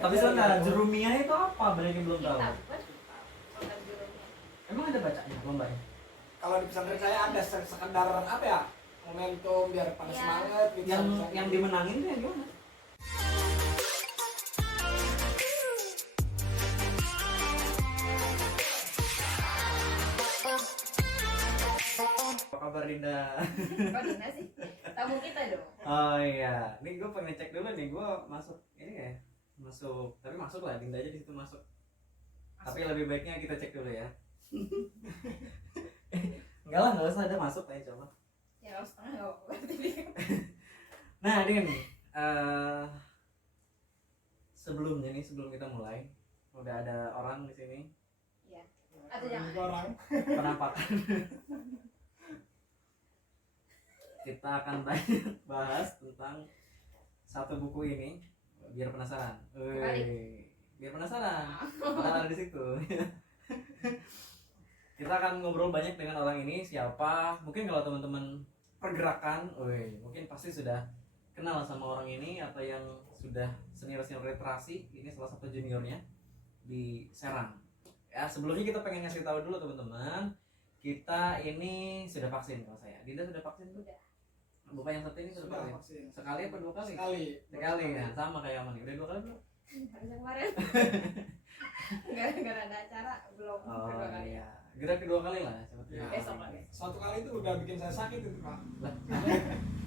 Tapi sebenarnya Jurumiyah itu apa? Banyak yang belum tahu. Kitab kan? Bukan Jurumiyah. Emang ada bacanya lombanya? Kalau di pesantren saya ada sekedar apa ya? Momentum biar pada Iya. semangat gitu. Yang dimenangin tuh yang gimana? Apa kabar Dinda? Kok Dina sih? Tamu kita dong. Oh iya, nih gue pengen cek dulu nih, gue masuk ini ya, tapi masuk lah, Dinda aja di situ masuk. Tapi lebih baiknya kita cek dulu ya. Enggak lah, nggak usah, ada masuk aja coba. Ya kalau setengah nggak apa-apa berarti dia. Nah Din, sebelumnya nih, sebelum kita mulai, udah ada orang di sini Iya. Atau jangan. orang. penampakan. Kita akan banyak bahas tentang satu buku ini, biar penasaran. Biar penasaran, karena ada di situ. Kita akan ngobrol banyak dengan orang ini, siapa? Mungkin kalau teman-teman pergerakan, mungkin pasti sudah kenal sama orang ini, atau yang sudah senior-senior literasi. Ini salah satu juniornya di Serang. Ya, sebelumnya kita pengen ngasih tahu dulu teman-teman, kita ini sudah vaksin. Kalau saya, Dinda sudah vaksin tuh? Udah. Bukan yang satu ini sudah vaksin. Sekali apa dua kali? Sekali ya, sama kayak Amani. Udah 2 kali belum? Harusnya kemarin. Gara-gara ada acara belum kedua kali. Iya. Gerak kedua kali lah sebetulnya. Besok lagi. Suatu kali itu udah bikin saya sakit itu Pak. Lah.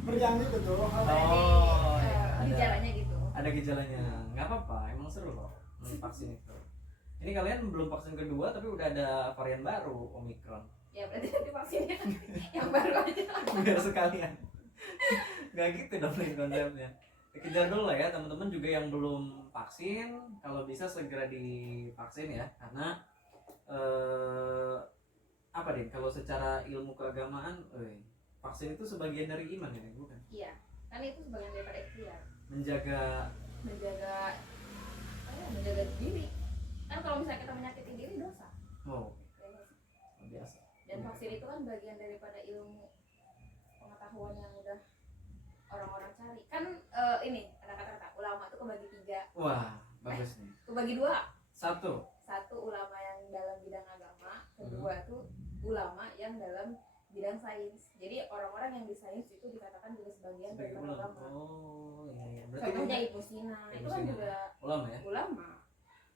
Berjam itu tuh. Oh, iya. Gejalanya gitu. Ada gejalanya. Nggak apa-apa, emang seru kok vaksin itu. Ini kalian belum vaksin kedua tapi udah ada varian baru, Omicron. Ya berarti nanti vaksinnya yang baru aja. Biar sekalian. Nggak gitu dong ini konsepnya. Dikejar dulu lah ya teman-teman juga yang belum vaksin, kalau bisa segera divaksin ya, karena apa deh, kalau secara ilmu keagamaan, vaksin itu sebagian dari iman ya, bukan? Iya. Kan itu sebagian daripada ikhtiar. Menjaga Menjaga diri. Kan kalau misalnya kita menyakiti diri dosa. Biasa. Dan vaksin itu kan bagian daripada ilmu pengetahuan yang udah orang-orang cari. Kan ini ada kata-kata ulama itu kebagi 3. Wah, bagus nih. Kebagi 2. Satu Ulama yang dalam bidang agama, kedua tuh ulama yang dalam bidang sains. Jadi orang-orang yang di sains itu dikatakan juga sebagian sebagai daripada ulama. ulama. Oh iya. Berarti Contohnya Ibnu Sina, itu kan juga ulama ya. ulama.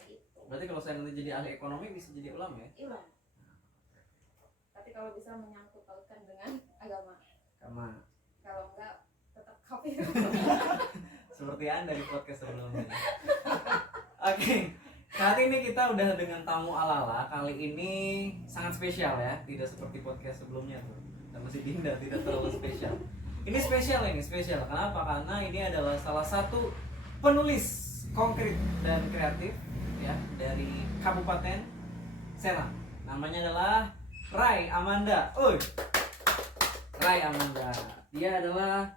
Itu. Berarti kalau saya nanti jadi ahli ekonomi bisa jadi ulama ya? Ulama. Tapi kalau bisa menyangkut pautkan dengan agama. Kalau enggak tetap kafir. Seperti Anda di podcast sebelumnya. Oke, kali ini kita udah dengan tamu ala-ala. Kali ini sangat spesial ya, tidak seperti podcast sebelumnya tuh. Sama si Dinda tidak terlalu spesial. Ini spesial. Kenapa? Karena ini adalah salah satu penulis konkret dan kreatif ya dari Kabupaten Serang. Namanya adalah Rai Amanda. Rai Amanda. Dia adalah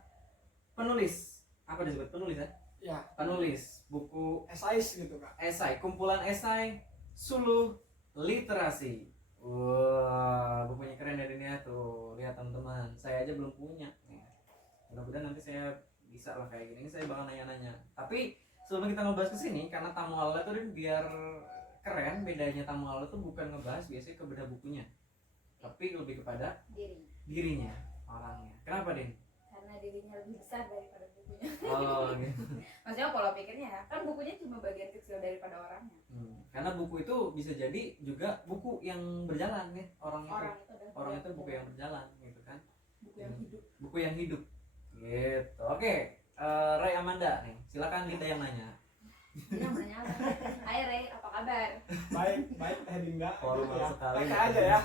penulis. Apa disebut penulis ya? Ya. Penulis buku Esais gitu Kak. kumpulan esai Suluh Literasi. Wah, bukunya keren ya Dunia tuh. Lihat teman-teman, saya aja belum punya. Mudah-mudahan nanti saya bisa lah kayak gini. Saya bakal nanya-nanya. Tapi sebelum kita ngebahas kesini, karena tamu awalnya tuh biar keren, bedanya tamu awalnya tuh bukan ngebahas biasanya ke beda bukunya, tapi lebih kepada dirinya, orangnya. Kenapa Din? Karena dirinya lebih besar daripada bukunya. Oh gitu. Maksudnya pola pikirnya ya, kan bukunya cuma bagian kecil daripada orangnya. Karena buku itu bisa jadi juga buku yang berjalan ya, orang itu buku yang berjalan gitu kan. Buku yang hidup. Gitu. Oke, Rai Amanda nih, silakan Dinda yang nanya. Yang nanya apa? Hai Ray, apa kabar? Baik Dinda. Formal sekali. Pakai aja ya.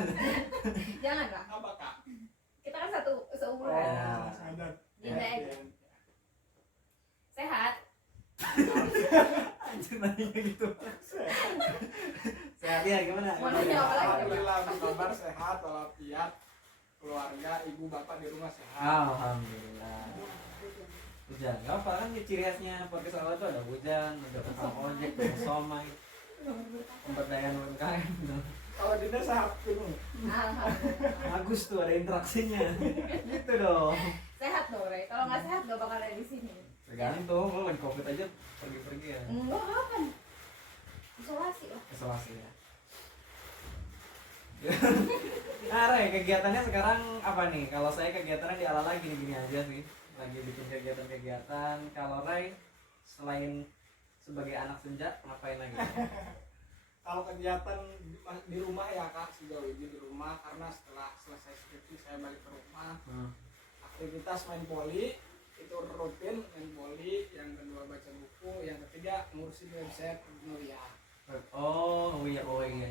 Jangan lah, Apa Kak? kita kan seumuran. Ya. Sadar. Dinda aja. Sehat? Anjir nanya gitu. Sehat ya gimana? Mau nanya apa lagi? Alhamdulillah, kabar sehat walafiat. Keluarga, ibu bapak di rumah sehat. Alhamdulillah. Hujan, gak apa kan ciri khasnya podcast awal itu ada hujan, ada tukang ojek, ada somai, pemberdayaan UMKM. Kalau Dinda sehat penuh. Alhamdulillah. Bagus tuh ada interaksinya. Gitu dong. Sehat dong Ray, kalau nggak sehat nggak bakal ada di sini. Tergantung, lo lagi covid aja pergi-pergi ya. Enggak kan, lah. Isolasi ya. Nah, Ray, kegiatannya sekarang apa nih? Kalau saya kegiatannya di ala-ala gini-gini aja sih. Lagi bikin kegiatan-kegiatan. Kalau Ray selain sebagai anak senja ngapain lagi? Kalau kegiatan di rumah ya Kak, sejauh ini di rumah karena setelah selesai skripsi saya balik ke rumah. Aktivitas main voli itu rutin, main voli, yang kedua baca buku, yang ketiga ngurusin website Nuria. Oh iya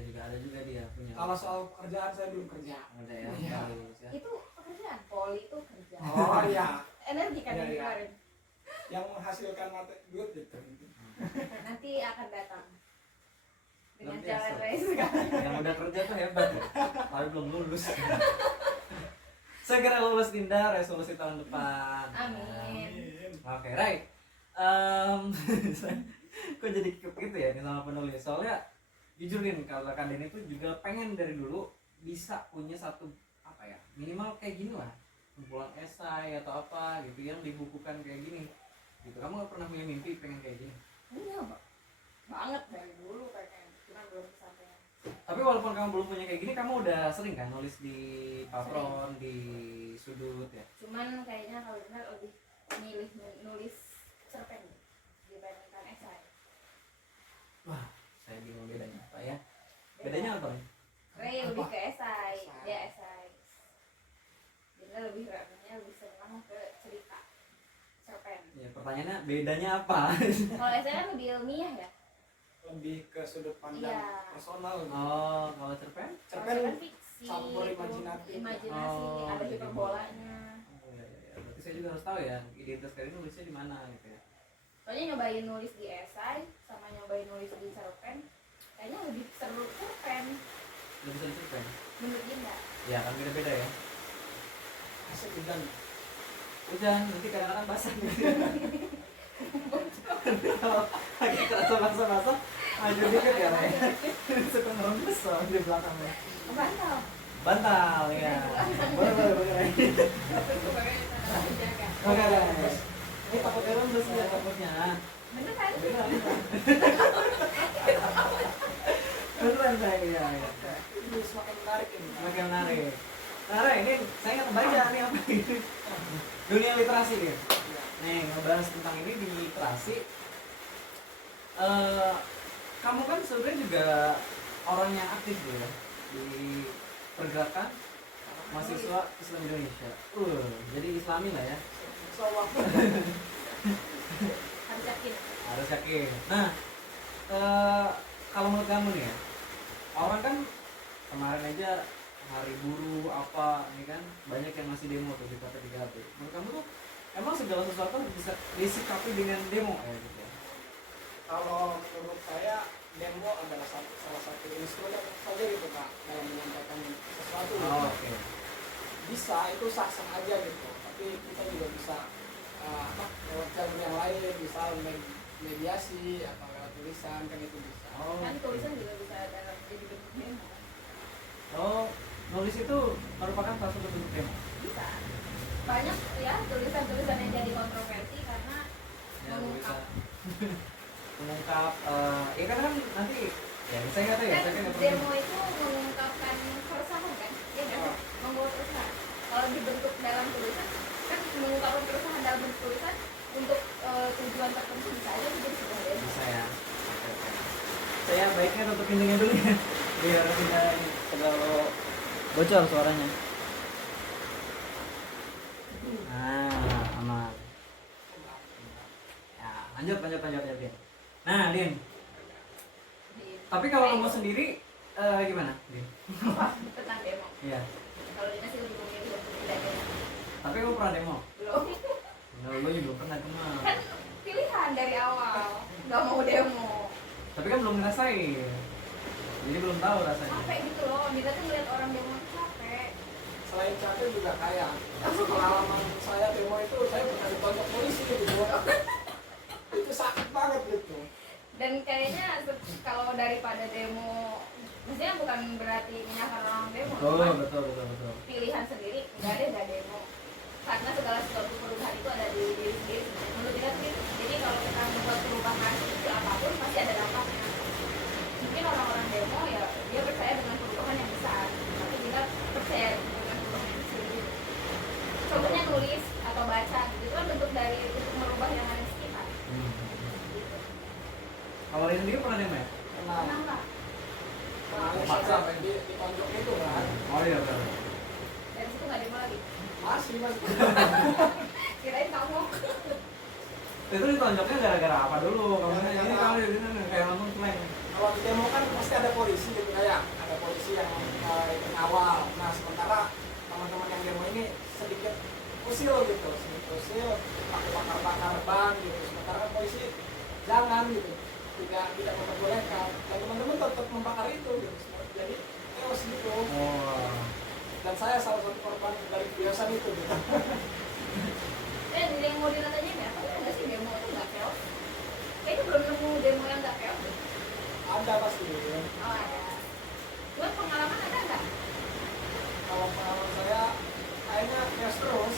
juga ada juga dia punya. Kalau soal pekerjaan saya belum kerja. Ada ya. Iya. Bagus ya. Itu pekerjaan, poli itu kerja. Oh iya, Energi kan Iya, yang iya. kemarin. yang menghasilkan mata duit gitu. Nanti akan datang dengan Nanti jalan asal. raya sekarang. Yang udah kerja tuh hebat ya. Tapi belum lulus. Segera lulus Dinda, resolusi tahun depan. Amin. Oke, Ray. Kok jadi gitu ya nih sama penulis? Soalnya jujur nih kalau Kak Den itu juga pengen dari dulu bisa punya satu apa ya minimal kayak gini lah, kumpulan esai atau apa gitu yang dibukukan kayak gini. Gitu. Kamu nggak pernah punya mimpi pengen kayak gini? Punya banget dari dulu pengen, cuman belum kesampaian. Tapi walaupun kamu belum punya kayak gini, kamu udah sering kan nulis di patron, di sudut ya? Cuman kayaknya kalau benar lebih milih nulis cerpen dibandingkan esai. Wah, saya bingung bedanya apa ya? Bedanya apa nih? Ray lebih ke esai, Esai. dia esai. Dia lebih rasanya lebih senang ke cerita cerpen. Ya pertanyaannya bedanya apa? Kalau esai kan lebih ilmiah ya. Lebih ke sudut pandang Iya. personal. Oh, kalau cerpen? Cerpen Kalau fiksi, campur itu imajinatif. imajinasi, Oh, ada jadi hiperbolanya. Oh iya. Berarti saya juga harus tahu ya identitas kalian nulisnya di mana gitu ya. Soalnya nyobain nulis di esai sama nyobain nulis di cerpen, kayaknya lebih seru cerpen Lebih bisa di cerpen? menurut Dinda. Ya kan beda-beda ya. Asik hujan. Hujan nanti kadang-kadang basah gitu. Kalau lagi kerasa basah-basah maju dikit ya Ray. Suka ngerembes soalnya di belakangnya. Bantal. Bantal ya. Boleh. Oke guys. Ini takutnya rembes ya takutnya. Bener kan? Beneran saya ya. Ini semakin menarik ini. Semakin menarik. Nah Ray, ini saya nggak baca nih apa ini. Dunia literasi nih. Iya. Nih ngebahas tentang ini di literasi. Kamu kan sebenarnya juga orang yang aktif ya di pergerakan mahasiswa Islam Indonesia. Jadi Islami lah ya. Insyaallah. Harus yakin. Harus yakin. Nah, kalau menurut kamu nih ya, orang kan kemarin aja hari buruh apa ini kan banyak yang masih demo tuh di KP3P. Menurut kamu tuh emang segala sesuatu bisa disikapi dengan demo ya gitu ya? Kalau menurut saya demo adalah salah satu instrumen saja gitu Kak dalam menyampaikan sesuatu. Oh, oke. Bisa itu sah-sah aja gitu. Tapi kita juga bisa lewat jalur yang lain, misal mediasi atau lewat tulisan kan itu bisa. Oh, Kan oke. tulisan juga bisa dalam jadi bentuk demo. Oh, nulis itu merupakan salah satu bentuk demo. Bisa. Banyak ya tulisan-tulisan yang jadi kontroversi karena Ya, mengungkap. bisa. Mengungkap, ya kan nanti ya saya nggak tahu ya, saya kan Kan nggak pernah. demo itu mengungkapkan keresahan kan? Iya kan? Oh. Membawa keresahan. Kalau dibentuk dalam tulisan kan mengungkapkan keresahan dalam bentuk tulisan untuk tujuan tertentu bisa aja itu jadi sebuah demo. Bisa ya. Oke. Saya baiknya tutup pintunya dulu ya, biar tidak ini terlalu bocor suaranya. Nah, aman. Ya, lanjut. Nah, Din. Tapi kalau kamu sendiri gimana, Din? Apa? Tentang demo. Iya. Kalau dia masih lebih memilih untuk tidak demo. Tapi kamu pernah demo? Belum. Nah, lu juga pernah kemana? Kan pilihan dari awal nggak mau demo. Tapi kan belum ngerasain. Jadi belum tahu rasanya. Capek gitu loh. Kita tuh ngeliat orang demo tuh capek. Selain capek juga kaya. Pengalaman saya demo itu saya pernah ditonjok polisi gitu. Itu sakit banget gitu. Dan kayaknya kalau daripada demo, maksudnya bukan berarti menyalahkan orang demo, cuman Betul. pilihan sendiri nggak demo. Karena segala sesuatu perubahan itu ada di diri sendiri. Menurut kita sih, jadi kalau kita membuat perubahan kecil apapun pasti ada dampaknya. Mungkin orang Kalau Rin sendiri pernah demo ya? Pernah. Pernah nggak? Sampai ditonjok itu kan. Oh iya benar. Dari situ nggak demo lagi. Masih. Kirain kamu. Itu ditonjoknya gara-gara apa dulu? Kamu ini kalau di sini kayak langsung slang. Kalau di demo kan pasti ada polisi gitu kayak ada polisi yang ngawal. Nah sementara teman-teman yang demo ini sedikit usil gitu, pakai bakar-bakar ban gitu. Sementara kan polisi jangan gitu, tidak memperbolehkan. Dan teman-teman tetap membakar itu gitu. Jadi chaos gitu. Oh. Dan saya salah satu korban dari kebiasaan itu gitu. Yang mau ditanya ya, apa nggak sih demo itu nggak chaos? Kayaknya belum nemu demo yang nggak chaos deh. Ada pasti. Oh ada. Buat pengalaman ada nggak? Kalau pengalaman saya kayaknya chaos terus.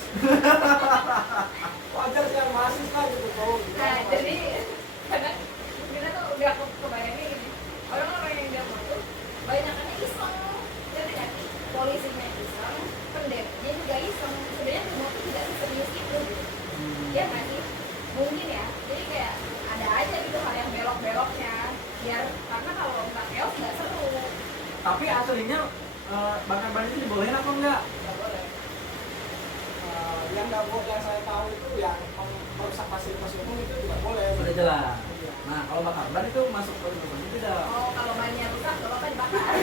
Wajar sih yang mahasiswa gitu tuh. Nah jadi kadang kita tuh udah kebayangnya gini, orang-orang yang demo tuh banyakannya iseng, jadi nggak sih? Polisinya iseng, pendemonya juga iseng. Sebenarnya demo tuh tidak serius itu, gitu. Iya nggak sih? Mungkin ya. Jadi kayak ada aja gitu hal yang belok-beloknya. Biar karena kalau nggak chaos nggak seru. Tapi aslinya bakar ban itu dibolehin apa enggak? Nggak boleh. Yang nggak boleh yang saya tahu itu yang merusak fasilitas umum itu tidak boleh. Sudah jelas. Iya. Nah kalau bakar ban itu masuk ke itu tidak? Oh kalau bannya rusak nggak apa-apa dibakar.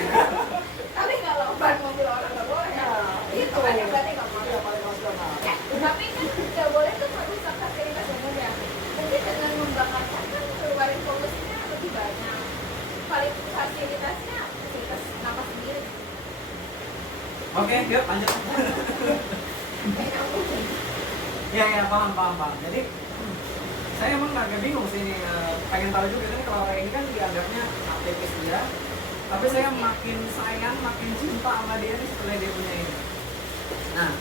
Tapi kalau ban mobil orang nggak boleh. Nah, Itu kan yang berarti nggak boleh. Iya paling rasional. Tapi kan nggak boleh tuh merusak fasilitas umum ya. Mungkin dengan membakar kan keluarin polusinya lebih banyak. Paling fasilitasnya fasilitas napas sendiri. Oke, yuk lanjut. Kayak nyambung. Ya paham. Jadi saya emang agak bingung sih nih, pengen tahu juga kan kalau kayak ini kan dianggapnya aktivis dia, tapi saya makin sayang, makin cinta sama dia nih setelah dia punya ini. Nah,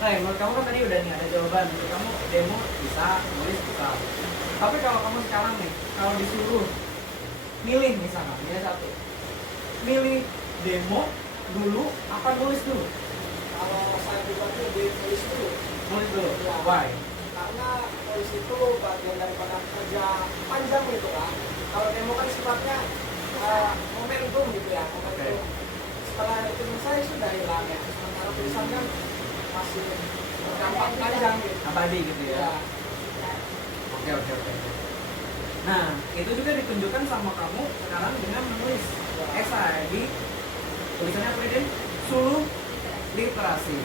menurut kamu kan tadi udah nih ada jawaban, menurut kamu demo bisa, nulis bisa. Tapi kalau kamu sekarang nih, kalau disuruh milih misalnya, milih satu, milih demo dulu apa nulis dulu? Kalau saya pribadi lebih nulis dulu. Nulis dulu. Ya. Why? Karena polisi itu bagian daripada kerja panjang gitu kan. Kalau demo kan sifatnya momentum gitu ya, momentum. Setelah itu selesai sudah hilang ya. Sementara tulisan kan masih berdampak panjang gitu. Abadi gitu ya. Ya. Oke. Nah, itu juga ditunjukkan sama kamu sekarang dengan menulis esai di tulisannya apa ini? Suluh literasi.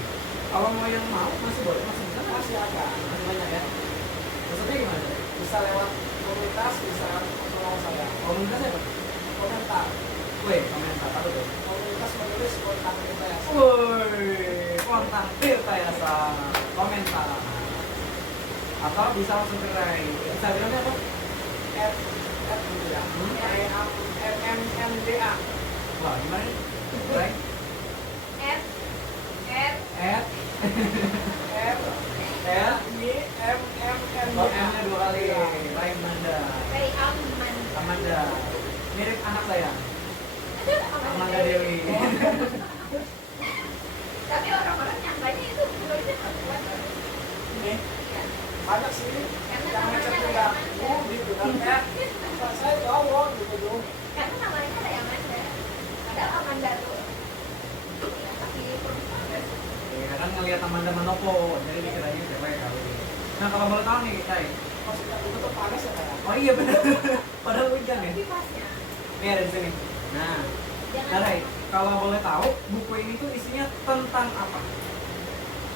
Kalau mau yang mau masih boleh, masih bisa, Masih ada. masih banyak ya. Maksudnya gimana? Bisa lewat komunitas, bisa tolong saya. Komunitas apa? Komentar. Wih, komentar apa tuh? Komunitas menulis kontak kita ya. Woi, kontak Tirta Yasa, komentar. Atau bisa langsung ke Rai. Instagramnya apa? At gitu ya. MMMDA. Wah, gimana nih? Rai? At At MMMDA. Oh, M-nya 2 kali. Rai Amanda. Ray Aman. Amanda. Mirip anak saya. Amanda Dewi. Tapi orang-orang nyangkanya itu tulisnya perempuan. Ini Iya. banyak sih Karena yang namanya ngecek ada juga Amanda. gitu kan kayak saya cowok gitu dong. Karena namanya ada Amanda. Padahal Amanda tuh. Iya, tapi perempuan. Ya kan ngelihat Amanda Manopo, jadi dikiranya cewek kali. Nah kalau boleh tahu nih, Cai. Maksudnya itu tuh panas ya kayak. Oh iya benar. Padahal hujan ya. Kipasnya. Nih ada di sini. Nah, Jangan Rai, kalau boleh tahu buku ini tuh isinya tentang apa?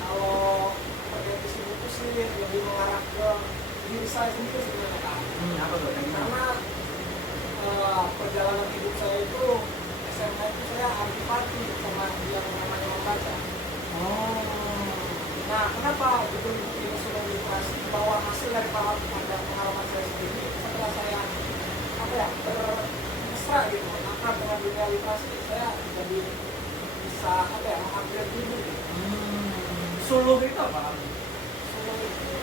Kalau terkait isi buku sih lebih mengarah ke diri saya sendiri sebenarnya kan. Apa tuh? Kayak gimana? Karena perjalanan hidup saya itu SMA itu saya antipati sama yang namanya membaca. Oh. Nah, kenapa buku-buku ini sudah literasi bahwa hasil dari pengalaman saya sendiri setelah saya termesra gitu, akrab dengan dunia literasi, saya jadi bisa mengupgrade diri gitu. Suluh itu apa? Semua itu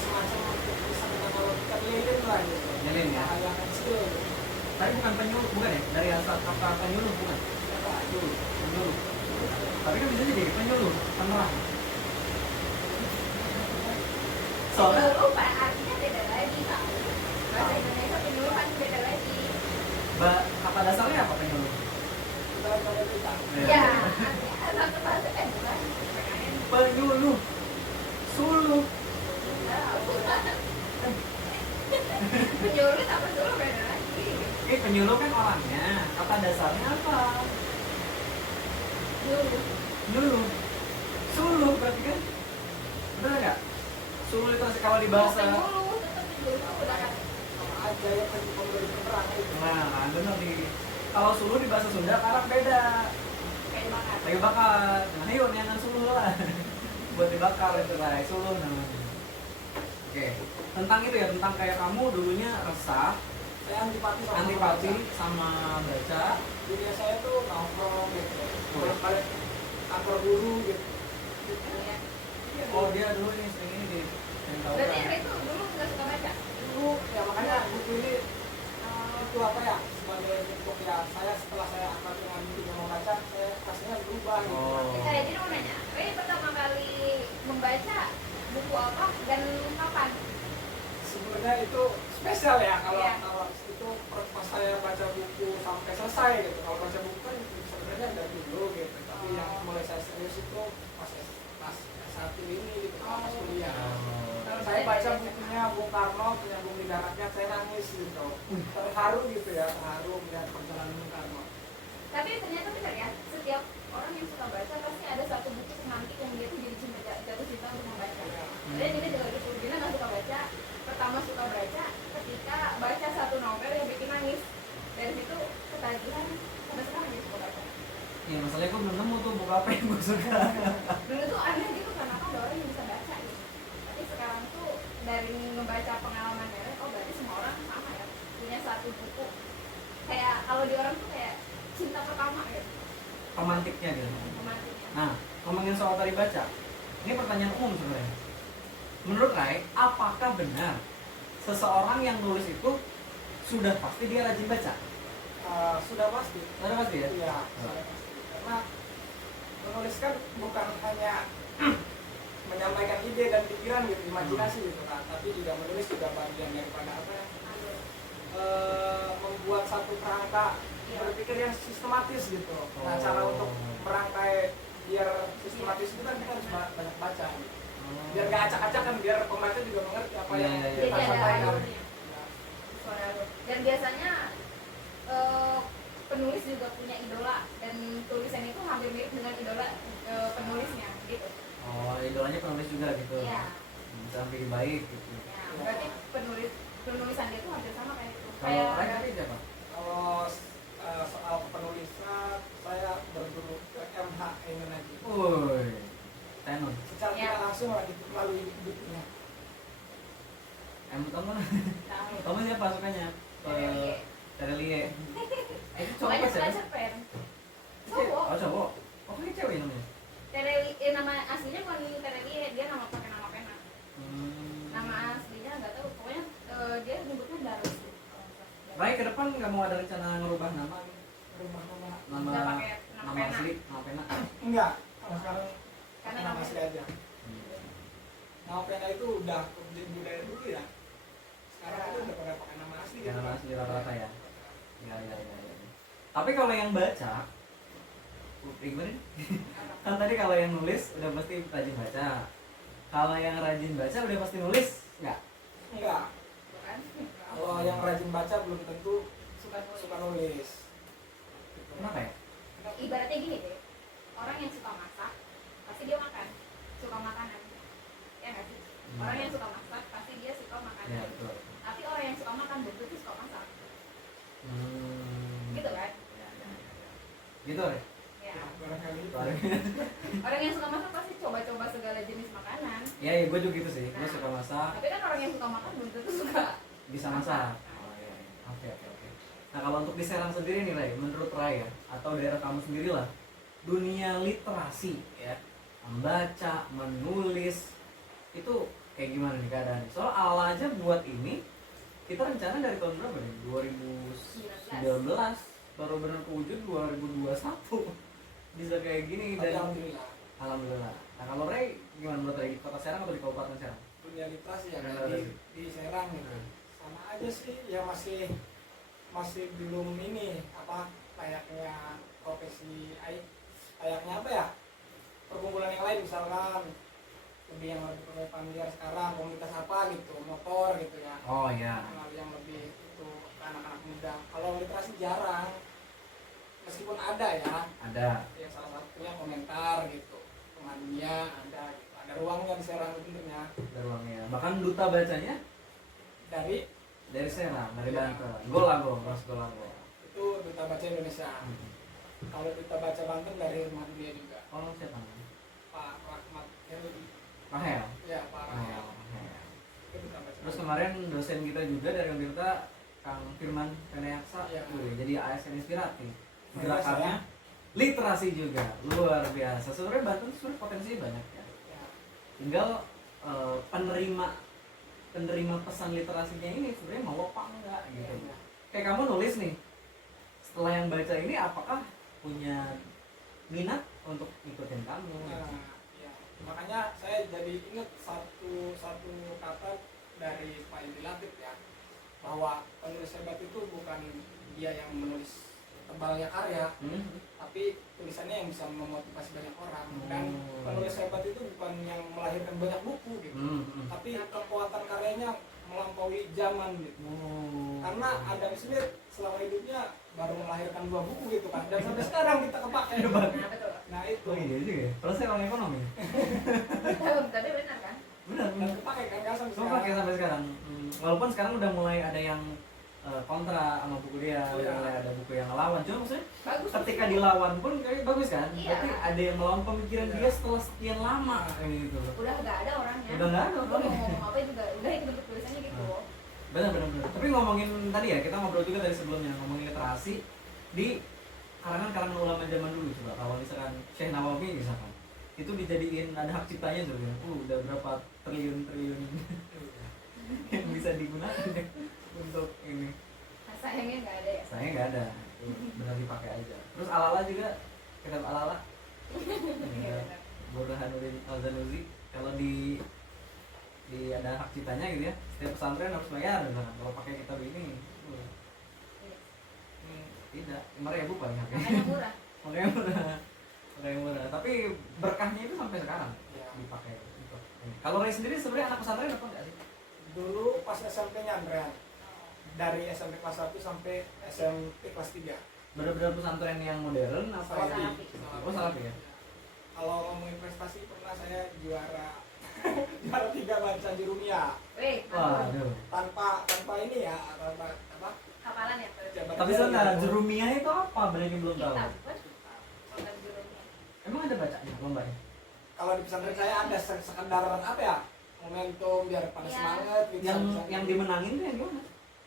semacam bisa kita kalau kita lilin lah gitu. Lilin ya? Hal yang kecil gitu. Tapi bukan penyuluh, bukan ya? Dari asal kata penyuluh bukan? Penyuluh. Tapi kan bisa jadi penyuluh, penerang. Soalnya Penyuluh artinya beda lagi tahu. Bahasa Indonesia penyuluh kan beda Kata dasarnya apa penyuluh? Kita coba kita. Ya, satu bahasa bukan PKN. Penyuluh. Suluh. Penyuluh apa dulu beda lagi. Penyuluh kan orangnya. Kata dasarnya apa? Dulu. Nyuluh. Suluh berarti kan? Benar nggak? Suluh itu kalau di bahasa. Penyuluh tetap penyuluh udah kan. Sama aja ya pemberi penerang itu. Nah, benar nih. Kalau suluh di bahasa Sunda karena beda. Kayak bakar. Kayu bakar. Nah, yuk niangan suluh lah. Buat dibakar itu lah, suluh namanya. Oke, tentang itu ya, tentang kayak kamu dulunya resah, Saya antipati sama baca. dunia saya tuh nongkrong gitu, balik kantor guru gitu. Iya. Oh dia dulu nih sering ini di yang tahu Berarti kan? itu dulu nggak suka baca. Dulu ya makanya buku ini itu apa ya, sebagai bentuk ya saya setelah saya akan dengan buku yang membaca, saya rasanya berubah gitu. Oh. Jadi mau nanya, Ray pertama kali membaca buku apa dan kapan? Sebenarnya itu spesial ya kalau Iya. kalau itu pas saya baca buku sampai selesai gitu. Kalau baca buku kan sebenarnya dari dulu gitu, tapi yang mulai saya serius itu pas S1 ini gitu, pas kuliah. Dan saya baca bukunya Bung Karno, Penyambung di Daratnya, saya nangis gitu, terharu gitu ya, terharu melihat perjalanan Bung Karno. Tapi ternyata benar ya, setiap orang yang suka baca pasti ada satu buku pengantin yang dia tuh jadi cinta, jatuh cinta untuk membaca. Dan ini juga Gina nggak suka baca. Pertama suka baca ketika baca satu novel yang bikin nangis. Dari situ ketagihan sampai sekarang dia suka baca. Iya masalahnya gue belum nemu tuh buku apa yang gue suka. Dulu tuh aneh gitu karena ada orang yang bisa baca gitu. Tapi sekarang tuh dari membaca pengalaman Rere, oh berarti semua orang sama ya punya satu buku. Kayak kalau di orang tuh kayak cinta pertama gitu. Pemantiknya gitu. Romantisnya. Nah, ngomongin soal tadi baca, ini pertanyaan umum sebenarnya. Menurut Rai, apakah benar seseorang yang nulis itu sudah pasti dia rajin baca? Sudah pasti. Sudah pasti ya? Iya, sudah pasti. Karena menulis kan bukan hanya menyampaikan ide dan pikiran gitu, imajinasi gitu kan, tapi juga menulis juga bagian daripada apa ya? Membuat satu kerangka berpikir yang sistematis gitu. Nah, cara untuk merangkai biar sistematis itu kan kita harus banyak baca gitu. Biar gak acak-acak kan, biar pembaca juga mengerti apa yang Iya, Jadi kita ada sampaikan. alurnya. Suara alur. Dan biasanya penulis juga punya idola dan tulisan itu hampir mirip dengan idola penulisnya gitu. Oh, idolanya penulis juga gitu. Iya. Bisa lebih baik gitu. Ya, berarti penulisan dia itu hampir sama kayak itu. Kalau Rai tadi siapa? Kalau soal penulisan, saya berguru ke MH Indonesia. Woi, tenon. Secara Ya. tidak langsung lah gitu, melalui bukunya. Kamu tahu. kamu siapa sukanya? Terelie. Terelie. Itu cowok Makanya apa suka sih? cerpen. Cowok. Oh cowok. Oh ini cewek namanya. Terelie, nama aslinya bukan Terelie, dia nama pakai nama pena. Nama aslinya nggak tahu. Pokoknya dia nyebutnya Darus. Rai ke depan nggak mau ada rencana ngerubah nama? Rumah-rumah. Nama Nggak pakai nama pena. asli, nama pena. Enggak, kalau sekarang Karena nama nama asli aja. Nama pena itu udah budaya dulu ya. Sekarang itu udah pada pakai nama asli Ya, gitu. nama asli rata-rata ya. Ya. Tapi kalau yang baca, gimana? Kan tadi kalau yang nulis udah pasti rajin baca. Kalau yang rajin baca udah pasti nulis, nggak? Enggak. bukan. Kalau yang rajin baca belum tentu suka nulis. Kenapa ya? Ibaratnya gini deh, orang yang suka masak pasti dia makan, suka makanan, ya nggak sih? Orang yang suka masak pasti dia suka makanan. Ya betul. Tapi orang yang suka makan belum tentu suka masak, Hmm. gitu kan? Gitu ya? Ya. Barangkali itu. Orang yang suka masak pasti coba-coba segala jenis makanan. Ya, gue juga gitu sih. Gue suka masak, Tapi kan orang yang suka makan belum tentu suka. bisa masak. Oh iya. Oke. Nah kalau untuk di Serang sendiri nih Ray, menurut Ray ya, atau daerah kamu sendiri lah, dunia literasi ya, membaca, menulis, itu kayak gimana nih keadaannya? Soal ala aja buat ini, kita rencana dari tahun berapa nih? 2019, baru benar kewujud 2021. Bisa kayak gini dan Alhamdulillah. alhamdulillah. Nah kalau Ray gimana menurut Ray, di kota Serang atau di kabupaten Serang? Dunia literasi ya Dunia kayak literasi. di Serang gitu. Sama aja sih, ya masih masih belum ini apa layaknya profesi layaknya apa ya, perkumpulan yang lain misalkan lebih yang lebih familiar sekarang komunitas apa gitu, motor gitu ya. Oh ya. Hal yang lebih itu ke anak-anak muda. Kalau literasi jarang, meskipun ada ya, Ada. ya salah satunya komentar gitu, temannya ada gitu, ada ruangnya di Serang tentunya. Ada ruangnya. Bahkan duta bacanya Dari dari Serang, dari Ya. Banten. Golago, Mas Golago. itu Duta Baca Indonesia. Kalau Duta Baca Banten dari Rumah Dunia juga. Oh siapa namanya? Pak Rahmat Helmi. Rahel. Ya Pak Rahel. Oh, Rahel. Itu Duta Baca. Terus kemarin dosen kita juga dari Untirta, Kang Firman Kanayaksa, Iya. jadi ASN Inspiratif. Hebat, Gerakannya literasi juga, luar biasa. Sebenarnya Banten sebenarnya potensinya banyak ya. Ya. Tinggal penerima pesan literasinya ini sebenarnya mau apa enggak gitu. Ya. Kayak kamu nulis nih, setelah yang baca ini apakah punya minat untuk ikutin kamu? Nah, ya. Makanya saya jadi ingat satu kata dari Pak Indi Latif ya, bahwa penulis hebat itu bukan dia yang menulis tebalnya karya, tapi tulisannya yang bisa memotivasi banyak orang. Dan penulis hebat itu bukan yang melahirkan banyak buku gitu, tapi kekuatan karyanya melampaui zaman gitu. Karena Adam Smith selama hidupnya baru melahirkan 2 buku gitu kan, dan sampai sekarang kita kepake. Nah betul. Nah itu, Oh iya juga ya. Kalau saya orang ekonomi. Tapi benar kan? Benar, dan benar. kepake kan sampai Saya sekarang. pakai sampai sekarang. Walaupun sekarang udah mulai ada yang kontra sama buku dia, Iya. udah mulai ada buku yang ngelawan. Cuma maksudnya Bagus. ketika dilawan pun kayak bagus kan? Iya. Berarti ada yang melawan pemikiran Iya. dia setelah sekian lama kayak gitu loh. Udah nggak ada orangnya. Udah nggak ada Lo orangnya. mau ngomong apa juga udah itu bentuk tulisannya gitu. Benar. Tapi ngomongin tadi ya, kita ngobrol juga dari sebelumnya ngomongin literasi di karangan-karangan ulama zaman dulu. Coba kalau misalkan Syekh Nawawi misalkan, itu dijadiin ada hak ciptanya tuh ya. Udah berapa triliun yang bisa digunakan ya untuk ini. Nah, sayangnya nggak ada ya. Sayangnya nggak ada. Itu benar dipakai aja. Terus Alala juga, kitab Alala. Iya, benar. Burhanuddin Al-Zanuzi, kalau di ada hak ciptanya gitu ya, setiap pesantren harus bayar misalkan kalau pakai kitab ini. Iya. Tidak, 5.000 paling harganya. Makanya murah. Makanya murah. Tapi berkahnya itu sampai sekarang Ya. dipakai untuk ini. Kalau Ray sendiri sebenarnya anak pesantren apa enggak sih? Dulu pas SMP-nya Andrean, dari SMP kelas 1 sampai SMP kelas 3. Benar-benar pesantren yang modern apa Salafi. yang Oh, Salafi ya. Kalau ngomongin prestasi pernah saya juara juara 3 baca Jurumia Weh, Waduh. tanpa ini ya, tanpa apa? kapalan ya? Jabat Tapi jari sebentar, gitu. Jurumiyah itu apa? Banyak yang belum tahu. Kitab, kan? Kitab judulnya. Emang ada bacanya lombanya? Kalau di pesantren saya ada sekedar apa ya? Momentum biar pada Ya. semangat gitu. Yang dimenangin tuh yang gimana?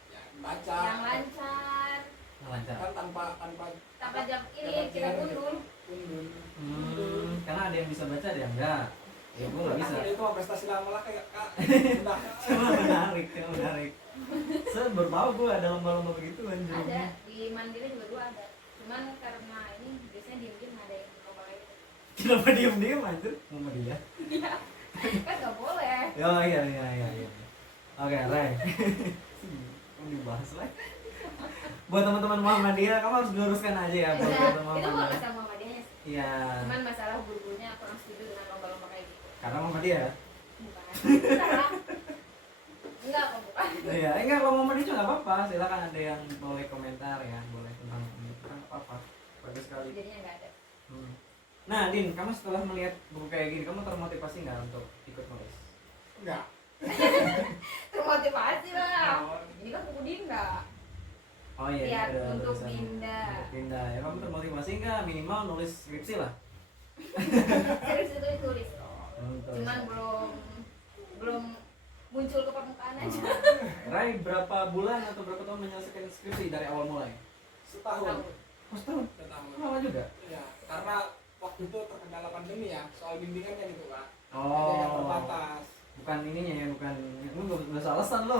ya, baca. Yang lancar, Yang lancar. Kan tanpa tanpa jam ini jabat kita jari undur. gitu. Undur. Karena ada yang bisa baca, ada yang enggak. Ya gue nggak bisa. Itu mah prestasi lama lah kayak Kak. Udah. Cuma menarik. Berbau gue ada lomba-lomba begitu kan. Ada di Mandiri juga dulu ada. Cuman karena ini biasanya diem-diem ada yang lomba kayak gitu. Kenapa diem-diem anjir? Sama dia. Iya. Kan nggak boleh. Oh iya. Oke, Ray. Kamu dibahas lah. Buat teman-teman Muhammadiyah, kamu harus diluruskan aja ya buat Iya, teman-teman itu bukan Muhammadiyah. masalah Muhammadiyahnya sih. Iya. Cuman masalah guru-gurunya kurang setuju dengan lomba-lomba kayak gitu. Karena Muhammadiyah. Bukan. Enggak kok bukan. Iya, enggak kalau Muhammadiyah juga nggak apa-apa. Silakan ada yang boleh komentar ya, boleh tentang ini kan nggak apa-apa. Bagus sekali. Jadinya nggak ada. Nah, Din, kamu setelah melihat buku kayak gini, kamu termotivasi nggak untuk ikut nulis? Enggak. Termotivasi lah. Ini kan buku Dinda. Oh iya, Lihat ada untuk tulisan Dinda. Untuk Dinda. Ya kamu termotivasi nggak minimal nulis skripsi lah? Serius itu ditulis. Tulis. Cuman belum muncul ke permukaan aja. Rai berapa bulan atau berapa tahun menyelesaikan skripsi dari awal mulai? Setahun. Oh, setahun. Setahun. Lama juga. Iya, karena waktu itu terkendala pandemi ya, soal bimbingannya gitu Kak. Ada yang Oh. terbatas. Bukan ininya ya, bukan. Lu nggak usah alasan lo.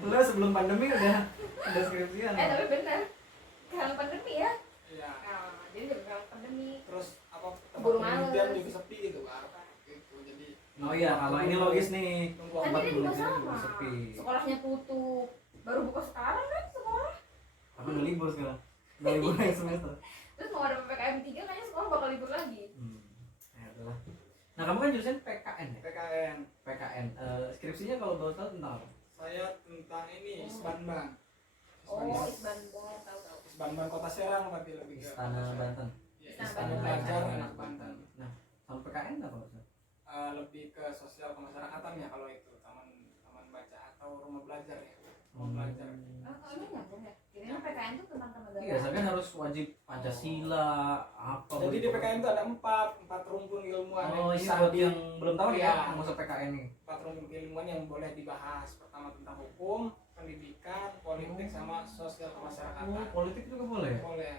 Lu sebelum pandemi udah skripsian. Tapi benar. Karena pandemi ya. Iya. Nah, jadi juga karena pandemi. Terus apa? Buru Penelitian males. jadi sepi gitu Kak. Gitu. Jadi Oh iya, kalau ini logis nih. nunggu Kan Tempat ini juga penelitian sama. juga sepi. Sekolahnya tutup. Baru buka sekarang kan sekolah. udah libur sekarang. Udah libur yang semester. Terus mau ada PPKM 3 kayaknya sekolah bakal libur lagi. Ya itulah. Nah, kamu kan jurusan PKN ya? PKN. PKN. Skripsinya kalau boleh tahu tentang apa? Saya tentang ini Isbanban. Oh, Isbanban, tahu-tahu. Isbanban Kota Serang berarti lebih ke Istana Banten. Ya, Istana Istana Banten. Belajar anak Banten. Nah, sama PKN apa maksudnya? Lebih ke sosial kemasyarakatan ya kalau itu taman baca atau rumah belajar ya. Rumah Hmm. belajar. Oh, ini nyambung ya? Kira-kira PKN tuh tentang kenegaraan. Iya, saya kan harus wajib Pancasila apa. Jadi di PKN itu ada empat rumpun ilmuwan Oh, ini bisa buat yang belum tahu Iya. ya, yang masuk PKN nih. empat rumpun ilmuwan yang boleh dibahas. Pertama tentang hukum, pendidikan, politik, sama sosial kemasyarakatan. Oh, politik juga boleh. Boleh.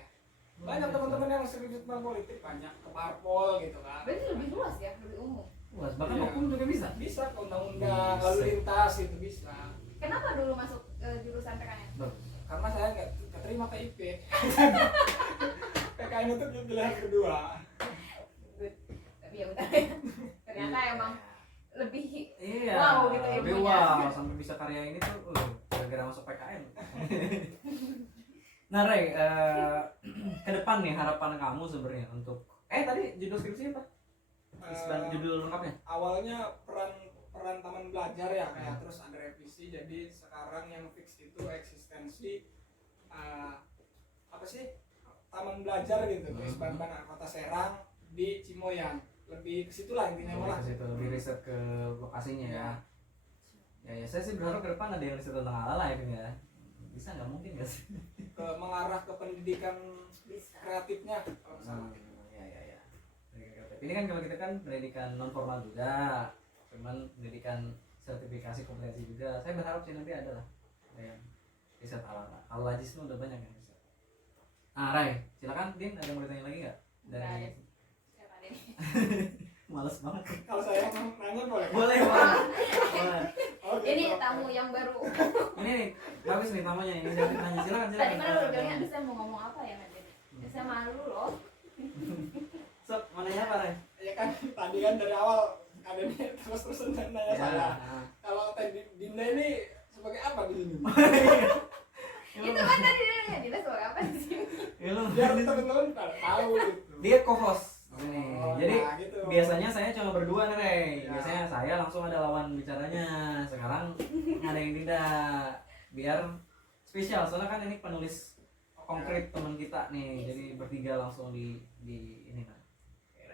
Banyak teman-teman yang serius tentang politik, banyak ke parpol gitu kan. Berarti lebih luas ya, lebih umum. Luas, bahkan Iya. hukum juga bisa. Bisa ke undang-undang Bisa. lalu lintas itu bisa. Kenapa dulu masuk jurusan PKN? Karena saya nggak terima PIP. PKN itu pilihan kedua. Good. Tapi ya udah ya. Ternyata emang lebih Iya. wow gitu lebih ilmunya. wow sampai bisa karya ini tuh gara-gara masuk PKN. Nah, Ray, ke depan nih harapan kamu sebenarnya untuk tadi judul skripsi apa? Judul lengkapnya? Awalnya peran taman belajar ya kayak terus ada revisi jadi sekarang yang fix itu eksistensi apa sih taman belajar gitu Isbanban Kota Serang di Cimoyan lebih ke situ lah intinya malah. Ke situ lebih riset ke lokasinya ya. Ya. Ya, saya sih berharap ke depan ada yang riset tentang ala ini ya. Bisa nggak mungkin nggak sih? Ke mengarah ke pendidikan Bisa. kreatifnya kalau misalnya. Ya. Ini kan kalau kita kan pendidikan non formal juga, cuman pendidikan sertifikasi kompetensi juga. Saya berharap sih nanti ada lah yang riset ala. Kalau Lajis tuh udah banyak yang riset. Ray, silakan Din, ada yang mau ditanya lagi nggak? Nggak ada. Siapa nih? Males banget. Kalau saya nanya boleh? Boleh, boleh. Boleh. Oke, Ini silakan. tamu yang baru. Ini nih, bagus nih tamunya ini. Saya tanya, silakan. Tadi mana udah bilangnya, aduh saya mau ngomong apa ya nanti. Saya malu loh. Sob, mau nanya apa, Ray? Ya kan tadi kan dari awal ada nih terus-terusan nanya saya. Nah. Kalau tadi Dinda ini sebagai apa di sini? Itu kan tadi dia nanya, Dina sebagai apa di sini? Ya, lu. Biar teman-teman pada tahu gitu. Dia co-host. Nih, Oh, jadi nah, gitu. biasanya saya cuma berdua nih, Rey. Ya. Biasanya saya langsung ada lawan bicaranya. Sekarang ada yang tidak. Biar spesial, soalnya kan ini penulis konkret teman kita nih. Jadi bertiga langsung di ini kan.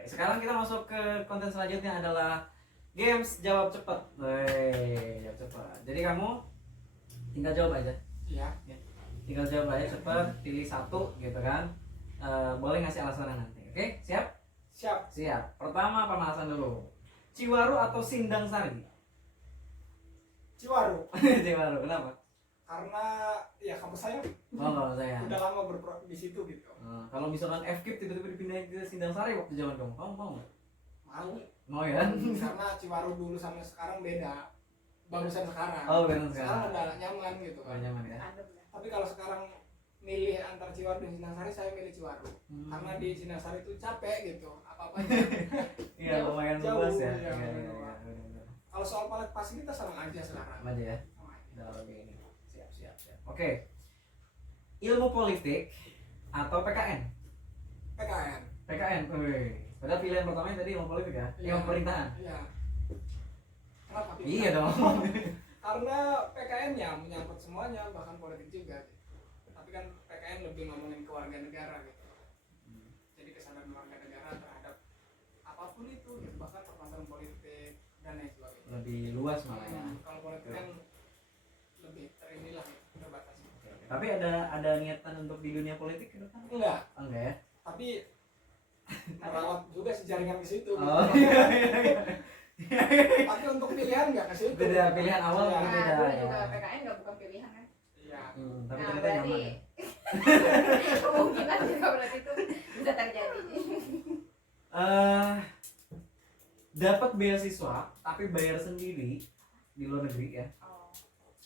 Sekarang kita masuk ke konten selanjutnya adalah games jawab cepat. Jawab cepat. Jadi kamu tinggal jawab aja. Iya. Tinggal jawab aja cepat, pilih satu gitu kan. Boleh ngasih alasannya nanti. Oke, siap? Siap. Siap. Pertama pembahasan dulu. Ciwaru atau Sindang Sari? Ciwaru. Ciwaru. Kenapa? Karena ya kampus saya Oh, kalau saya. udah lama di situ gitu. Kalau misalkan FKIP tiba-tiba dipindahin ke Sindang Sari waktu zaman kamu, kamu mau nggak? Mau. Mau ya? Karena Ciwaru dulu sama sekarang beda. Bagusan sekarang. Oh, benar Sekarang sekarang. udah nyaman gitu Oh, kan. nyaman ya. Adem lah. Tapi kalau sekarang milih antar Ciwaru dan Sinarsari, saya milih Ciwaru. Karena di Sinarsari itu capek gitu. Apa-apanya. Iya, lumayan Jauh, luas ya. iya, Iya, benar. benar. Kalau soal palet fasilitas sama aja sekarang. Sama aja ya. Sama aja. Udah lebih ini. Siap. Oke. Ilmu politik atau PKN? PKN. PKN. Wih. Padahal pilihan pertamanya tadi ilmu politik ya. Iya. Ilmu pemerintahan. Iya. Kenapa? Iya dong. Karena PKN ya menyangkut semuanya, bahkan politik juga. Tapi kan PKN lebih ngomongin ke warga negara gitu. Jadi kesadaran warga negara terhadap apapun itu, gitu. Bahkan permasalahan politik dan lain sebagainya. Lebih luas malah ya. Kalau politik kan lebih terinilah terbatas. Tapi ada niatan untuk di dunia politik ke depan? Enggak, Enggak ya? tapi merawat juga si jaringan ke situ. Oh gitu. iya. Tapi untuk pilihan enggak ke situ. Beda pilihan awal Iya. gitu. Nah, Beda, dulu ya. juga PKN nggak bukan pilihan kan? Iya. Tapi Nah, ternyata berarti nyaman ya. kemungkinan juga berarti itu bisa terjadi. Dapat beasiswa tapi bayar sendiri di luar negeri ya. Oh.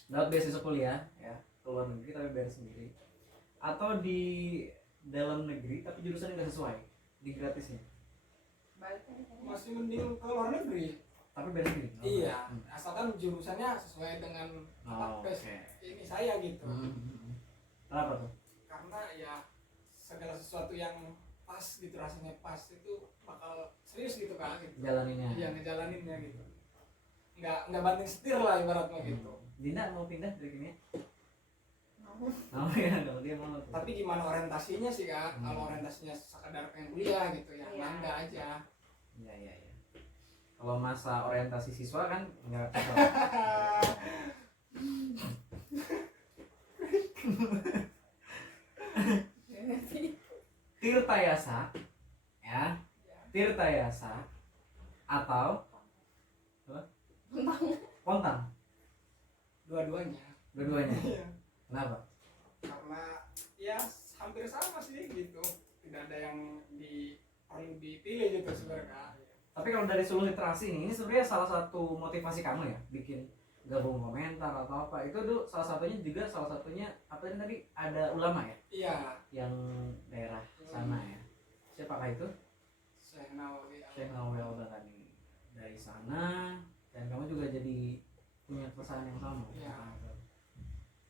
Dapat beasiswa kuliah ya ke luar negeri tapi bayar sendiri. Atau di dalam negeri tapi jurusannya nggak sesuai di gratisnya. Balik kan? Masih mending ke luar negeri. Tapi bayar sendiri. Iya, asalkan jurusannya sesuai dengan Oh, apa oke. ini saya gitu. Kenapa tuh? sesuatu yang pas gitu, rasanya pas itu bakal serius gitu Kak gitu. Jalaninnya. Iya, ngejalaninnya gitu. Nggak banting setir lah ibaratnya gitu. Dinda mau pindah dari sini? Mau. Oh ya, kalau dia mau tuh. Tapi gimana orientasinya sih Kak? Kalau orientasinya sekadar pengen kuliah gitu ya, Iya. mangga aja. Iya. Kalau masa orientasi siswa kan nggak cocok. Tirtayasa, ya, Tirtayasa atau Tentang Pontang, Dua-duanya. dua-duanya. Iya. Kenapa? Karena ya hampir sama sih gitu. Tidak ada yang perlu dipilih gitu sebenarnya Kak. Tapi kalau dari suluh literasi nih, ini sebenarnya salah satu motivasi kamu ya, bikin gabung komentar atau apa itu tuh salah satunya apa tadi ada ulama ya Iya. yang daerah sana ya. Siapakah itu? Syekh Nawawi. Syekh Nawawi Al-Albani dari sana, dan kamu juga jadi punya keresahan yang sama. Iya.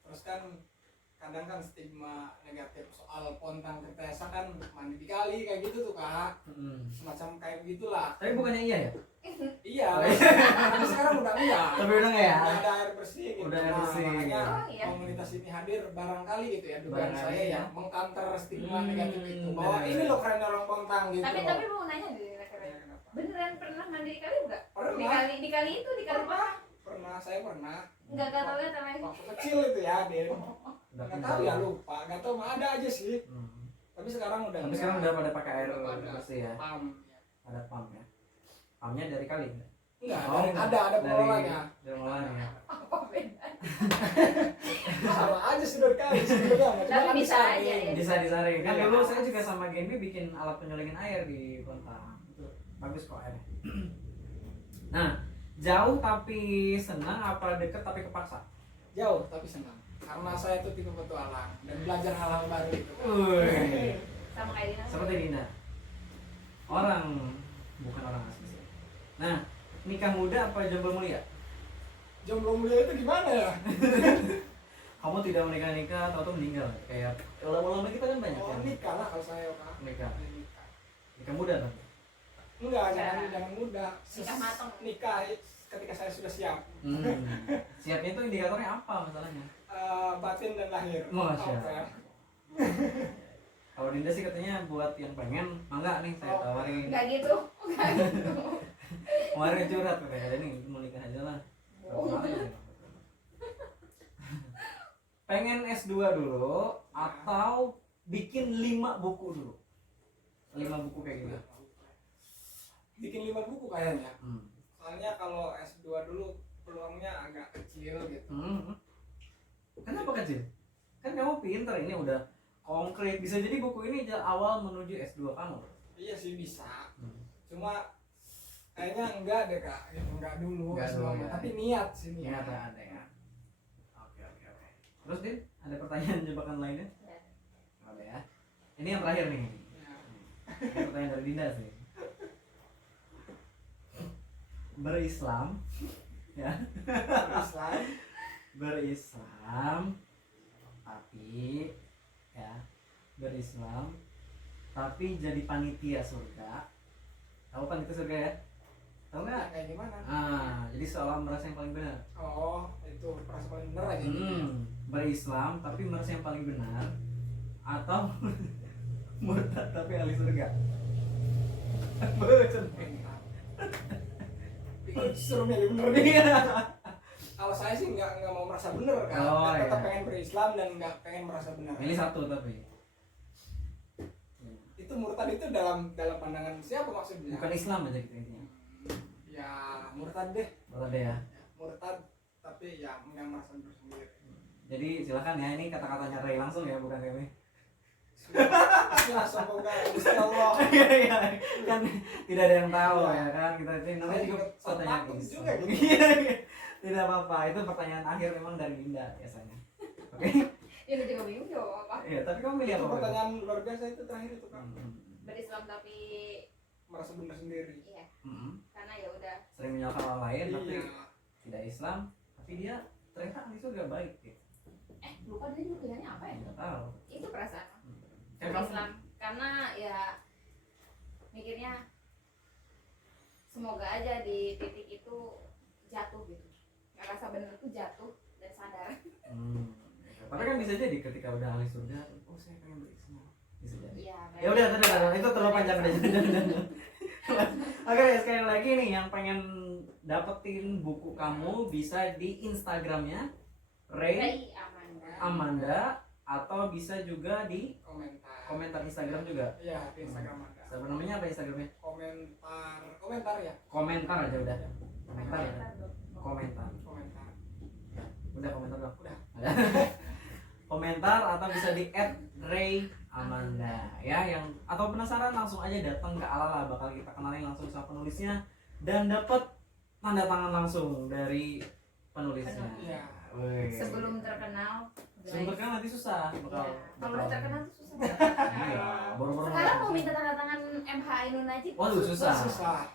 Terus kan kadang kan stigma negatif soal Pontang Tirtayasa kan mandi di kali kayak gitu tuh Kak. Semacam kayak begitulah. Tapi bukannya iya ya? Iya. Oh, iya. Tapi sekarang udah enggak. Tapi udah nggak ya? Udah ada air bersih gitu. Udah air bersih. Makanya Oh, iya. komunitas ini hadir barangkali gitu ya, dugaan Barangkali saya ya. ya mengcounter stigma negatif itu bahwa benar. ini loh keren orang Pontang gitu. tapi mau nanya deh Ya, keren. kenapa? Beneran pernah mandi di kali enggak? Pernah. Di kali itu di kali mana? Pernah, saya pernah. Enggak tahu ya namanya. Waktu kecil itu ya, Din. Udah Nggak tahu ya, lupa. Nggak tahu mah ada aja sih. Tapi sekarang udah. Tapi sekarang udah pada pakai air Udah pada bersih ya. pam. Ya. Ada pump ya. Pumpnya dari kali nggak? Enggak, Oh, ada pengelolanya. Dari pengelolanya. Apa beda? Sama aja sih dari kali sebenarnya. Cuma Tapi kan bisa disaring. aja ya. Bisa disaring. Kan Iya. dulu saya juga sama Genbi bikin alat penyulingan air di Pontang. Itu bagus kok airnya. Nah, jauh tapi senang apa deket tapi kepaksa? Jauh tapi senang. Karena saya itu tipe petualang dan belajar hal-hal baru itu. Wih. Sama kayak Dina. Seperti Dina. Bukan orang asli sih. Nah, nikah muda apa jomblo mulia? Jomblo mulia itu gimana ya? Kamu tidak menikah atau meninggal? Kayak ulama-ulama kita kan banyak Oh, yang nikah lah kalau saya Pak. nikah. Nikah. Nikah muda kan? Enggak, Enggak. jangan muda. Nikah matang. Nikah ketika saya sudah siap. Siapnya itu indikatornya apa masalahnya? Batin dan lahir. Masya Oke. Allah. Kalau Dinda sih katanya buat yang pengen, mangga nih saya tawarin. Enggak gitu. Enggak gitu. Kemarin curhat kayak nih mau nikah aja lah. Bohong. Pengen S2 dulu atau bikin 5 buku dulu? 5 buku kayak gitu. Bikin 5 buku kayaknya. Hmm. Soalnya kalau S2 dulu peluangnya agak kecil gitu. Kenapa kecil? Kan kamu pinter, ini udah konkret. Bisa jadi buku ini awal menuju S2 kamu. Iya sih bisa. Cuma kayaknya enggak deh Kak. Ya, enggak dulu. Enggak S2 dulu, mah. ya. Tapi niat sih Niat ada ya. Oke. Terus Din, ada pertanyaan jebakan lainnya? Ya. Ada ya. Ini yang terakhir nih. Ya. Ini pertanyaan dari Dinda sih. Berislam, ya. Berislam, tapi ya berislam, tapi jadi panitia surga. Tahu panitia surga ya? Tahu nggak? Kayak gimana? Jadi seolah merasa yang paling benar. Oh, itu perasaan paling bener aja gitu. Berislam tapi merasa yang paling benar, atau murtad tapi ahli surga. Itu suruh milih bener nih. Kalau saya sih nggak mau merasa bener kan. Oh, Tetap iya. pengen berislam dan nggak pengen merasa benar. Milih satu tapi Itu murtad itu dalam pandangan siapa maksudnya? bukan Islam aja gitu intinya. Ya murtad deh. Berada ya. Murtad tapi ya nggak merasa benar sendiri. Jadi silakan ya, ini kata-katanya Ray langsung ya, bukan kami. Sudah sombong kan, Gusti Allah. Iya iya, kan tidak ada yang tahu ya kan, kita itu namanya juga Saya pertanyaan takut iseng. juga gitu. Iya, iya. Tidak apa-apa, itu pertanyaan akhir memang dari Dinda biasanya. Oke. Ya lu juga bingung jawab apa. Iya, tapi kamu milih Itu apa? pertanyaan luar biasa itu terakhir itu kan. Berislam tapi Merasa benar sendiri. iya, Mm-mm. karena ya udah. Sering menyalahkan orang lain tapi Iya. tidak Islam, tapi dia ternyata ahli surga baik gitu. Lupa dia juga pilihannya apa ya? Tidak tahu. Itu perasaan. Kan kamu Islam karena semoga aja di titik itu jatuh gitu, ngerasa bener tuh jatuh dan sadar. Tapi kan bisa jadi ketika udah ahli surga, oh saya pengen beli semua, bisa jadi. Iya, Ya udah, tadi itu terlalu panjang udah. Oke, sekali lagi nih yang pengen dapetin buku kamu bisa di Instagramnya Ray Amanda atau bisa juga di komentar Instagram juga. Iya, di Instagram ada. Instagram namanya apa Instagramnya? Komentar ya. Komentar aja udah. Komentar ya. Komentar. Udah komentar dong. Udah. Komentar atau bisa di @RayAmanda ya, yang atau penasaran langsung aja datang ke Alala, bakal kita kenalin langsung sama penulisnya dan dapat tanda tangan langsung dari penulisnya. Iya. Sebelum terkenal nanti susah bakal. kalau udah terkenal tuh susah. Iya, baru-baru. Sekarang mau minta tanda tangan MH Ainun Najib. Waduh, susah.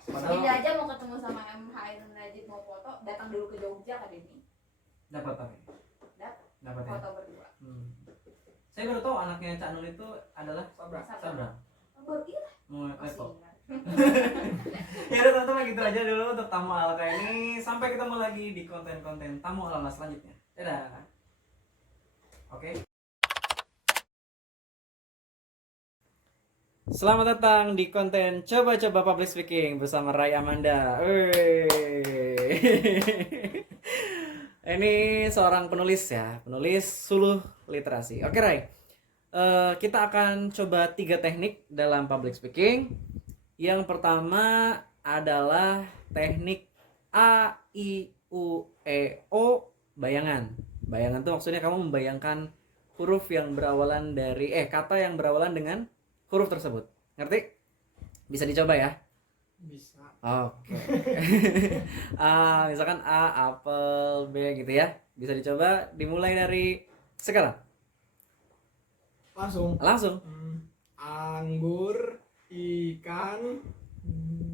Beda aja mau ketemu sama MH Ainun Najib mau foto, datang dulu ke Jogja kan ini. Dapat tapi. Dapat ya. Foto berdua. Saya baru tahu anaknya Cak Nun itu adalah Sabra. Baru iya. Laptop. Ya udah teman-teman, gitu aja dulu untuk tamu ala kali ini. Sampai ketemu lagi di konten-konten tamu ala selanjutnya. Dadah. Oke. Selamat datang di konten Coba-Coba Public Speaking bersama Ray Amanda. Ini seorang penulis ya, penulis suluh literasi. Oke Ray, kita akan coba 3 teknik dalam public speaking. Yang pertama adalah teknik A, I, U, E, O, bayangan. Bayangan itu maksudnya kamu membayangkan huruf yang berawalan dari kata yang berawalan dengan huruf tersebut. Ngerti? Bisa dicoba ya? Bisa. Oke. Misalkan A, apel, B gitu ya. Bisa dicoba, dimulai dari sekarang. Langsung. Anggur, ikan,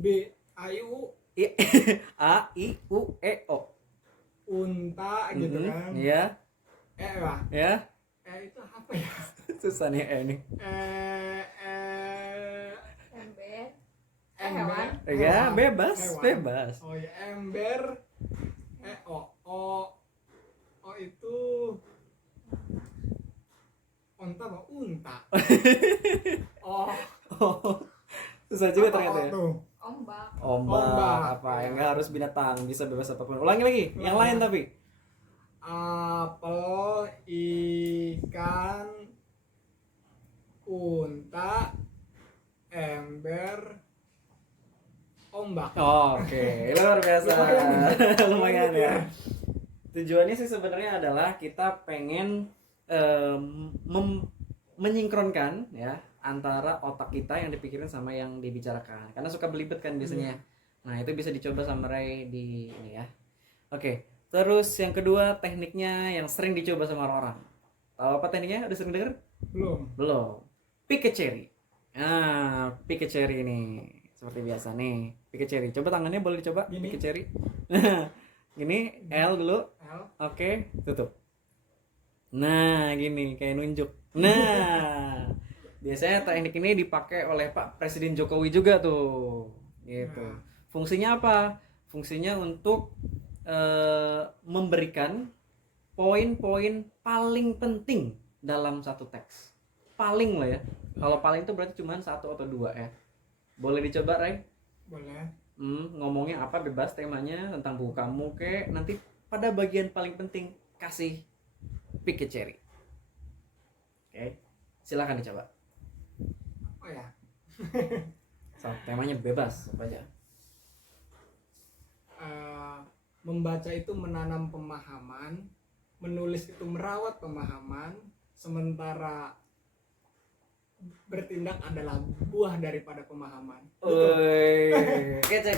B, ayu, A, I, U, E, O. unta gitu kan. Iya. Lah. Ya. Itu apa ya? Susah nih ini. Hewan. Ya, bebas. Oh ya, ember. O itu onta apa? Unta. Susah juga ternyata ya. Ombak. Apa yang nggak harus binatang, bisa bebas apapun. Ulangi lagi, yang lain tapi. Apel, ikan, unta, ember, ombak. Oke, luar biasa. Lumayan ya. Tujuannya sih sebenarnya adalah kita pengen menyinkronkan ya antara otak kita yang dipikirin sama yang dibicarakan. Karena suka belibet kan biasanya. Nah, itu bisa dicoba sama Ray di ini ya. Oke. Terus yang kedua tekniknya yang sering dicoba sama orang-orang. Tahu apa tekniknya? Udah sering denger? Belum. Pick a cherry. Pick a cherry ini. Seperti biasa nih. Pick a cherry. Coba tangannya boleh dicoba. Gini. Pick a cherry. Gini, L dulu. Oke, tutup. Nah, gini kayak nunjuk. Nah, biasanya teknik ini dipakai oleh Pak Presiden Jokowi juga tuh. Gitu. Fungsinya apa? Fungsinya untuk memberikan poin-poin paling penting dalam satu teks. Paling lah ya. Kalau paling itu berarti cuma 1 atau 2 ya. Boleh dicoba, Ray? Boleh. Ngomongnya apa bebas, temanya tentang buku kamu kek. Nanti pada bagian paling penting kasih pick a cherry. Oke. Silakan dicoba. Oh ya. Temanya bebas apa aja. Membaca itu menanam pemahaman, menulis itu merawat pemahaman, sementara bertindak adalah buah daripada pemahaman. Kece.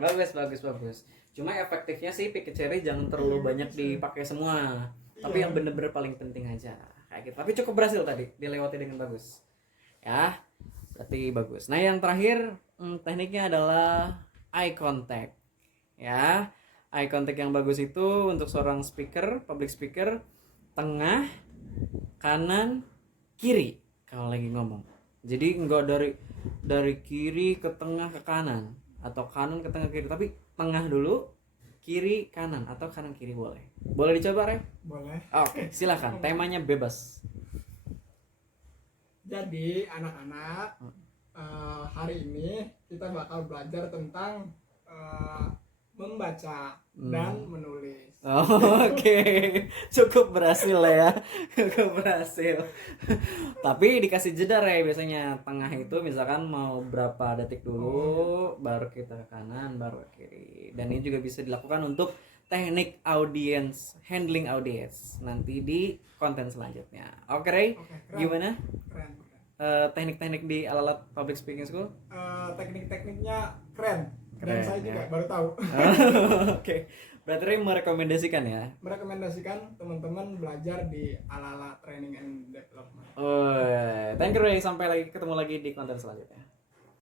Bagus. Cuma efektifnya sih pick a cherry jangan terlalu banyak dipakai semua. Tapi yang bener-bener paling penting aja. Kayak gitu. Tapi cukup berhasil tadi, dilewati dengan bagus. Ya, berarti bagus. Nah, yang terakhir tekniknya adalah eye contact. Ya, eye contact yang bagus itu untuk seorang speaker, public speaker, tengah, kanan, kiri kalau lagi ngomong. Jadi enggak dari kiri ke tengah ke kanan. atau kanan ke tengah kiri, tapi tengah dulu, kiri kanan atau kanan kiri boleh. Boleh dicoba, Re? Boleh. Oke, silakan. Temanya bebas. Jadi anak-anak, hari ini kita bakal belajar tentang membaca dan menulis. Oke, cukup berhasil lah ya, cukup berhasil. Tapi dikasih jeda, Re, biasanya tengah itu misalkan mau berapa detik dulu, baru kita ke kanan, baru ke kiri. Dan ini juga bisa dilakukan untuk teknik audience, handling audience nanti di konten selanjutnya. Oke, Re, Oke, keren. gimana Keren. teknik-teknik di Alalat Public Speaking School? Teknik-tekniknya keren. Keren, Dan saya juga ya. baru tahu. Oke, berarti Re merekomendasikan ya. Merekomendasikan teman-teman belajar di Alala Training and Development. Oh, thank you, Ray. Sampai ketemu lagi di konten selanjutnya.